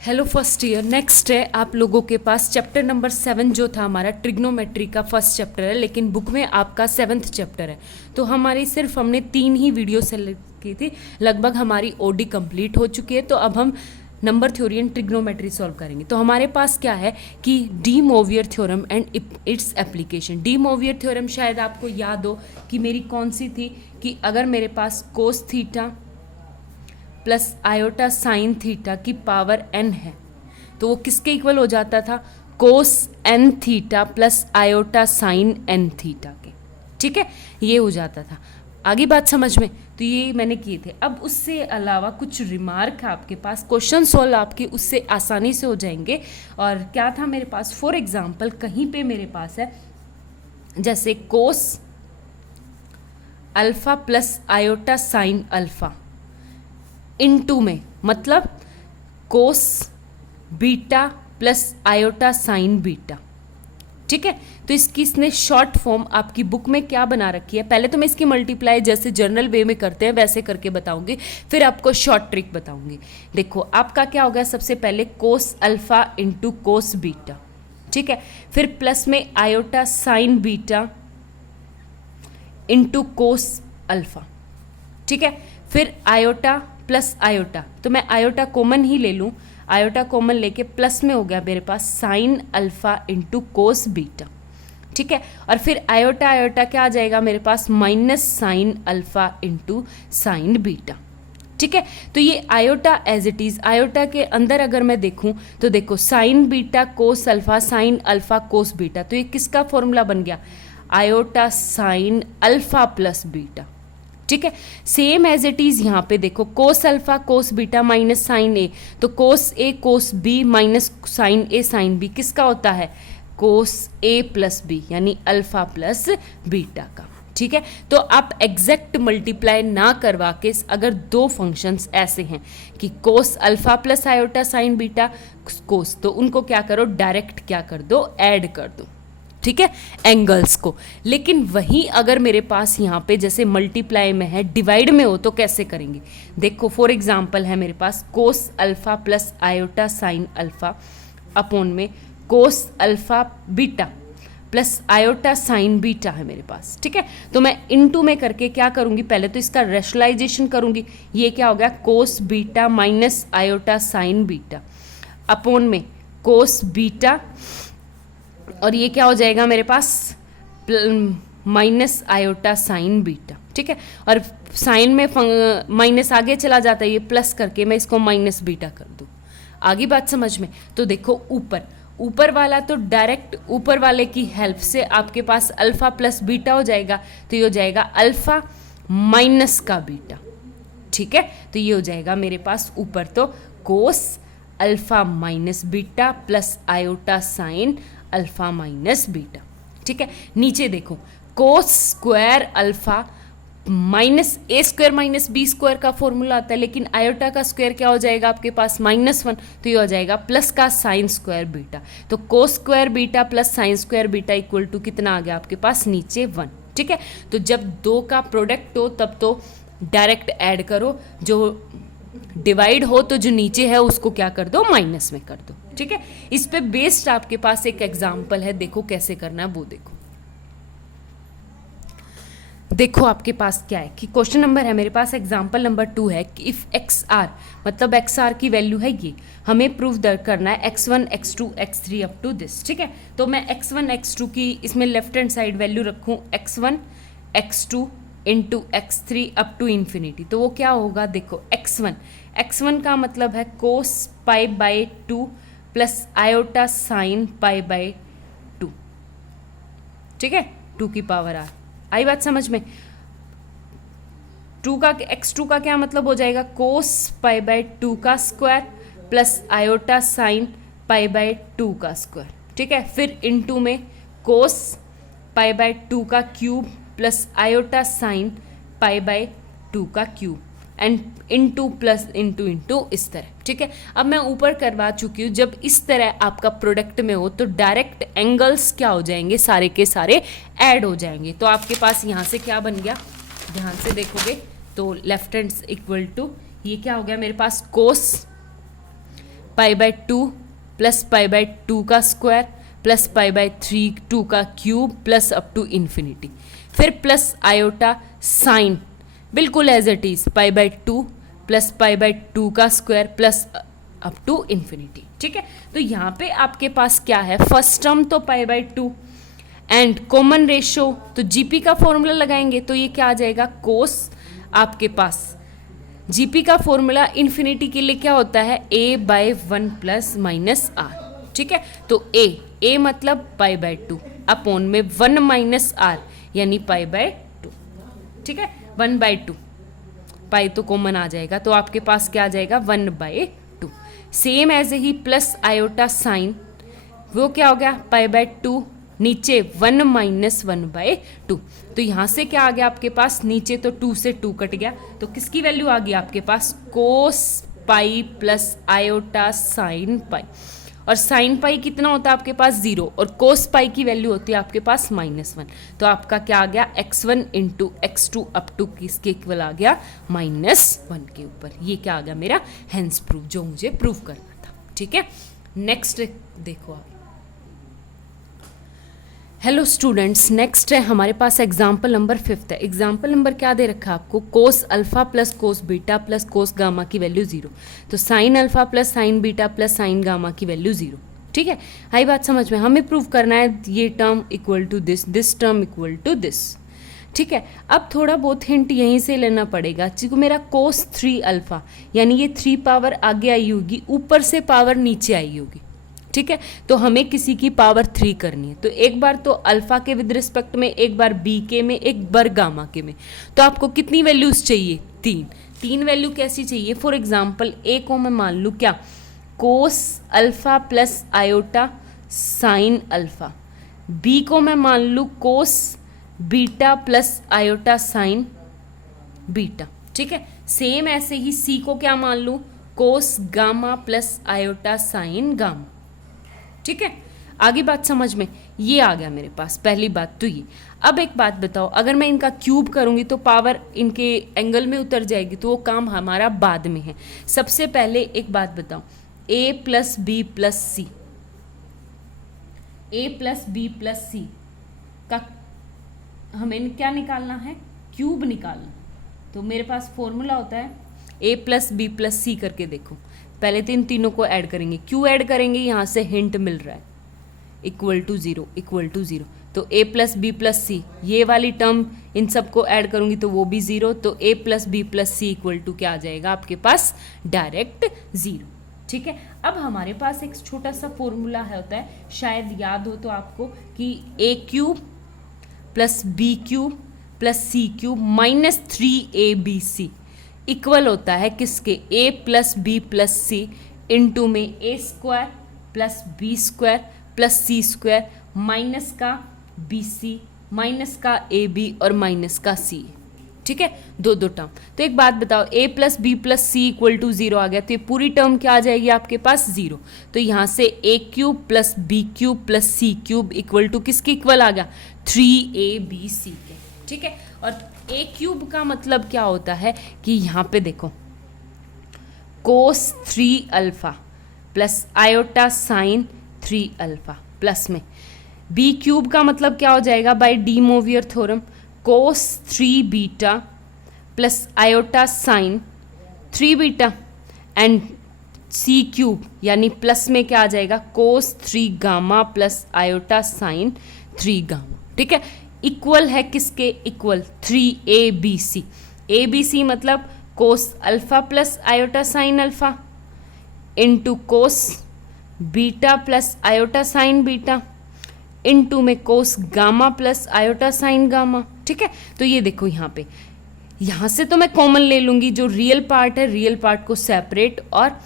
Hello first year. Next है आप लोगों के पास चैप्टर नंबर 7 जो था हमारा ट्रिग्नोमेट्री का फर्स्ट चैप्टर है, लेकिन बुक में आपका 7th चैप्टर है। तो हमारी सिर्फ हमने 3 ही वीडियो सेलेक्ट की थी, लगभग हमारी ओडी कंप्लीट हो चुकी है। तो अब हम number theory and trigonometry solve करेंगे। तो हमारे पास क्या है कि de Moivre theorem and its application. De Moivre theorem शायद आपको याद हो कि मेरी कौन सी थी, कि अगर मेरे पास cos theta plus iota sine theta की पावर n है तो वो किसके इक्वल हो जाता था, cos n theta plus iota sine n theta के। ठीक है, ये हो जाता था। आगे बात समझ में? तो ये मैंने किए थे। अब उससे अलावा कुछ रिमार्क है आपके पास, क्वेश्चन सॉल्व आपके उससे आसानी से हो जाएंगे। और क्या था मेरे पास, फॉर एग्जाम्पल कहीं पे मेरे पास है जैसे कोस alpha plus iota sine alpha into में, मतलब कोस beta plus iota sine beta. ठीक है, तो इसकी इसने शॉर्ट फॉर्म आपकी बुक में क्या बना रखी है, पहले तो मैं इसकी मल्टीप्लाई जैसे जनरल वे में करते हैं वैसे करके बताऊंगी, फिर आपको शॉर्ट ट्रिक बताऊंगी। देखो आपका क्या हो गया, सबसे पहले cos alpha into cos beta. ठीक है, फिर प्लस में iota sine beta into cos alpha. ठीक है, फिर आयोटा प्लस आयोटा, तो मैं आयोटा कॉमन ही ले लूँ, आयोटा कॉमन लेके प्लस में हो गया मेरे पास sine alpha into cos beta. ठीक है, और फिर आयोटा आयोटा क्या आ जाएगा मेरे पास, minus sine alpha into sine beta. ठीक है, तो ये iota as it is, iota के अंदर अगर मैं देखूं तो देखो sine beta cos alpha sine alpha cos beta, तो ये किसका फॉर्मूला बन गया, iota sine alpha plus beta. ठीक है, सेम एज इट इज यहाँ पे देखो cos alpha cos beta minus sine A, तो cos A cos B minus sine A sine B किसका होता है, कोस ए प्लस बी, यानी अल्फा प्लस बीटा का। ठीक है, तो आप एग्जैक्ट मल्टीप्लाई ना करवा के, अगर दो फंक्शंस ऐसे हैं कि कोस alpha plus iota sine beta कोस, तो उनको क्या करो, डायरेक्ट क्या कर दो, ऐड कर दो। ठीक है, एंगल्स को। लेकिन वही अगर मेरे पास यहाँ पे जैसे मल्टीप्लाई में है, डिवाइड में हो, तो कैसे करेंगे, देखो फॉर एग्जांपल है मेरे पास cos alpha plus iota sine alpha upon में cos alpha beta plus iota sine beta है मेरे पास। ठीक है, तो मैं इनटू में करके क्या करूँगी, पहले तो इसका रेशनलाइजेशन करूँगी, ये क्या हो गया, कोस beta minus iota sine beta upon में कोस बीटा, और ये क्या हो जाएगा मेरे पास, माइनस आयोटा साइन बीटा। ठीक है, और साइन में माइनस आगे चला जाता है, ये प्लस करके मैं इसको माइनस बीटा कर दूँ। आगे बात समझ में? तो देखो ऊपर वाला तो डायरेक्ट ऊपर वाले की हेल्प से आपके पास अल्फा प्लस बीटा हो जाएगा, तो ये हो जाएगा अल्फा माइनस का बीटा। ठीक है, तो ये हो जाएगा मेरे पास ऊपर तो cos alpha minus beta plus iota sine alpha minus beta. ठीक है, नीचे देखो कोस स्क्वायर अल्फा माइनस ए स्क्वायर माइनस बी स्क्वायर का फॉर्मूला आता है, लेकिन आयोटा का स्क्वायर क्या हो जाएगा आपके पास, -1, तो ये हो जाएगा प्लस का साइन स्क्वायर बीटा। तो cos square beta plus sine square beta equal to कितना आ गया आपके पास, नीचे 1। ठीक है, तो जब दो का प्रोडक्ट हो तब तो डायरेक्ट ऐड करो, जो डिवाइड हो तो जो नीचे है उसको क्या कर दो, माइनस में कर दो। ठीक है, इस पे बेस्ड आपके पास एक एग्जाम्पल है, देखो कैसे करना है वो देखो। देखो आपके पास क्या है कि क्वेश्चन नंबर है मेरे पास, एग्जाम्पल नंबर 2 है कि इफ एक्स आर, मतलब एक्स आर की वैल्यू है ये, हमें प्रूफ करना है x1 x2 x3 up to this. ठीक है, तो मैं x1 x2 की इसमें लेफ्ट हैंड साइड वैल्यू रखूँ x1 x2 into x3 up to infinity, तो वो क्या होगा, देखो x1 का मतलब है cos pi by 2 plus iota sine pi by 2। ठीक है, 2 की पावर आर, आई बात समझ में? x2 का क्या मतलब हो जाएगा, कोस पाई बाय 2 का square plus iota sine pi by 2 का स्क्वायर। ठीक है, फिर इनटू में कोस पाई बाय 2 का cube plus iota sine pi by 2 का cube and into plus into इस तरह। ठीक है, अब मैं ऊपर करवा चुकी हूँ, जब इस तरह आपका प्रोडक्ट में हो तो डायरेक्ट एंगल्स क्या हो जाएंगे, सारे के सारे ऐड हो जाएंगे। तो आपके पास यहाँ से क्या बन गया, ध्यान से देखोगे तो लेफ्ट हैंड इक्वल टू ये क्या हो गया मेरे पास, cos pi by 2 plus pi by 2 का स्क्वायर प्लस पाई बाय 3 2 का cube plus up to infinity, फिर प्लस आयोटा साइन बिल्कुल as it is pi by 2 plus pi by 2 का square plus up to infinity. ठीक है, तो यहाँ पे आपके पास क्या है, फर्स्ट टर्म तो pi by 2 and common ratio, तो जीपी का फॉर्मूला लगाएंगे तो ये क्या आ जाएगा, कोस आपके पास जीपी का फॉर्मूला इन्फिनिटी के लिए क्या होता है, a by 1 plus minus R. ठीक है, तो a मतलब पाई बाय 2 अपॉन में 1 माइनस आर यानी पाई बाय 2। ठीक है, 1 बाय 2 पाई तो कॉमन आ जाएगा, तो आपके पास क्या आ जाएगा 1 बाय 2। सेम एज ही प्लस आयोटा साइन, वो क्या हो गया पाई बाय 2, नीचे 1 माइनस 1 बाय 2, तो यहाँ से क्या आ गया आपके पास, नीचे तो 2 से 2 कट गया, तो किसकी वैल्यू आ गई आपके पास, cos pi plus iota sine pi, और साइन पाई कितना होता है आपके पास 0, और कोस पाई की वैल्यू होती है आपके पास -1, तो आपका क्या आ गया x1 into x2 up to किसके इक्वल आ गया -1 के ऊपर। ये क्या आ गया मेरा हेंस प्रूफ, जो मुझे प्रूफ करना था। ठीक है, नेक्स्ट देखो आप। हेलो स्टूडेंट्स, नेक्स्ट है हमारे पास एग्जाम्पल नंबर 5 है। एग्जाम्पल नंबर क्या दे रखा है आपको, कोस अल्फा प्लस कोस बीटा प्लस कोस गामा की वैल्यू 0, तो sign alpha plus sign beta plus sign gamma की वैल्यू 0। ठीक है, आई बात समझ में, हमें प्रूव करना है ये term equal to this term equal to this. ठीक है, अब थोड़ा बहुत हिंट यहीं से लेना पड़ेगा, क्योंकि मेरा कोस 3 अल्फा यानी ये 3 पावर आगे आई होगी, ऊपर से पावर नीचे आई होगी। ठीक है, तो हमें किसी की पावर 3 करनी है, तो एक बार तो अल्फा के विद रिस्पेक्ट में, एक बार बी के में, एक बार गामा के में, तो आपको कितनी वैल्यूज चाहिए, 3 वैल्यू कैसी चाहिए। फॉर एग्जाम्पल ए को मैं मान लूँ क्या, cos alpha plus iota sine alpha, B को मैं मान लूँ cos beta plus iota sine beta. ठीक है, सेम ऐसे ही सी को क्या मान लूँ, cos gamma plus iota sign gamma. ठीक है, आगे बात समझ में, ये आ गया मेरे पास पहली बात तो ये। अब एक बात बताओ, अगर मैं इनका क्यूब करूंगी तो पावर इनके एंगल में उतर जाएगी, तो वो काम हमारा बाद में है। सबसे पहले एक बात बताओ, a plus B plus C, a plus B plus C का हमें क्या निकालना है, क्यूब निकालना। तो मेरे पास फॉर्मूला होता है a प्लस बी प्लस सी करके देखो, पहले तो इन तीनों को ऐड करेंगे, क्यों ऐड करेंगे, यहाँ से हिंट मिल रहा है इक्वल टू 0, तो a प्लस बी प्लस सी, ये वाली टर्म इन सबको ऐड करूंगी तो वो भी 0, तो a plus B plus C equal to क्या आ जाएगा आपके पास, डायरेक्ट 0। ठीक है, अब हमारे पास एक छोटा सा फॉर्मूला होता है, शायद याद हो तो आपको, कि a cube plus B cube plus C cube minus 3abc equal होता है किसके, a plus B plus C into में a square plus B square plus C square minus का bc माइनस का ab और माइनस का c। ठीक है, दो टर्म। तो एक बात बताओ, a plus B plus C equal to 0 आ गया, तो ये पूरी टर्म क्या आ जाएगी आपके पास 0, तो यहाँ से a cube plus B cube plus C cube equal to किसके इक्वल आ गया, 3abc के। ठीक है, और a क्यूब का मतलब क्या होता है कि यहाँ पे देखो, cos 3 alpha plus iota sine 3 alpha plus में b क्यूब का मतलब क्या हो जाएगा, by de Moivre theorem, cos 3 beta plus iota sine 3 beta and c cube यानी प्लस में क्या आ जाएगा, cos 3 gamma plus iota sine 3 gamma. ठीक है, इक्वल है किसके, इक्वल 3abc, abc मतलब cos alpha plus iota sine alpha into cos beta plus iota sine beta into में cos gamma plus iota sign gamma. ठीक है, तो ये देखो यहाँ पे, यहाँ से तो मैं कॉमन ले लूँगी, जो रियल पार्ट है रियल पार्ट को सेपरेट और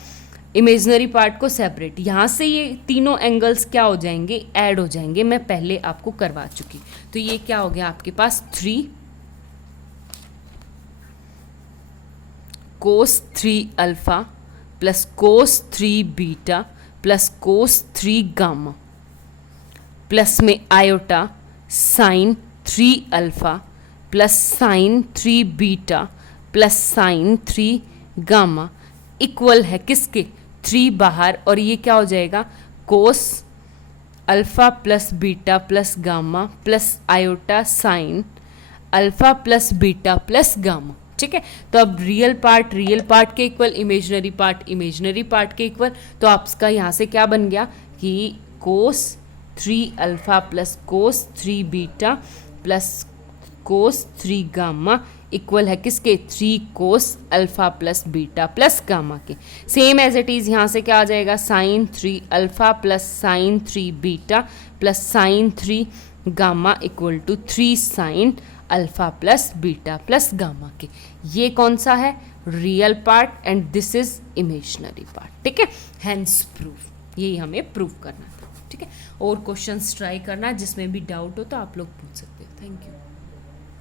इमेजिनरी पार्ट को सेपरेट, यहाँ से ये तीनों एंगल्स क्या हो जाएंगे, ऐड हो जाएंगे, मैं पहले आपको करवा चुकी। तो ये क्या हो गया आपके पास 3 cos 3 alpha plus cos 3 beta plus cos 3 gamma plus में iota sine 3 alpha plus sine 3 beta plus sine 3 gamma equal है किसके, 3 बाहर, और ये क्या हो जाएगा cos alpha plus beta plus gamma plus iota sine alpha plus beta plus gamma. ठीक है, तो अब रियल पार्ट के इक्वल, इमेजनरी पार्ट के इक्वल, तो आपका यहाँ से क्या बन गया कि cos 3 alpha plus cos 3 beta plus cos 3 gamma equal है किसके 3 cos alpha plus beta plus gamma के। सेम एज इट इज़ यहाँ से क्या आ जाएगा sine 3 alpha plus sine 3 beta plus sine 3 gamma equal to 3 sine alpha plus beta plus gamma के। ये कौन सा है real part and this is imaginary part. ठीक है, हेंस प्रूफ, यही हमें प्रूफ करना था। ठीक है, और क्वेश्चंस ट्राई करना, जिसमें भी डाउट हो तो आप लोग पूछ सकते हो। Thank you.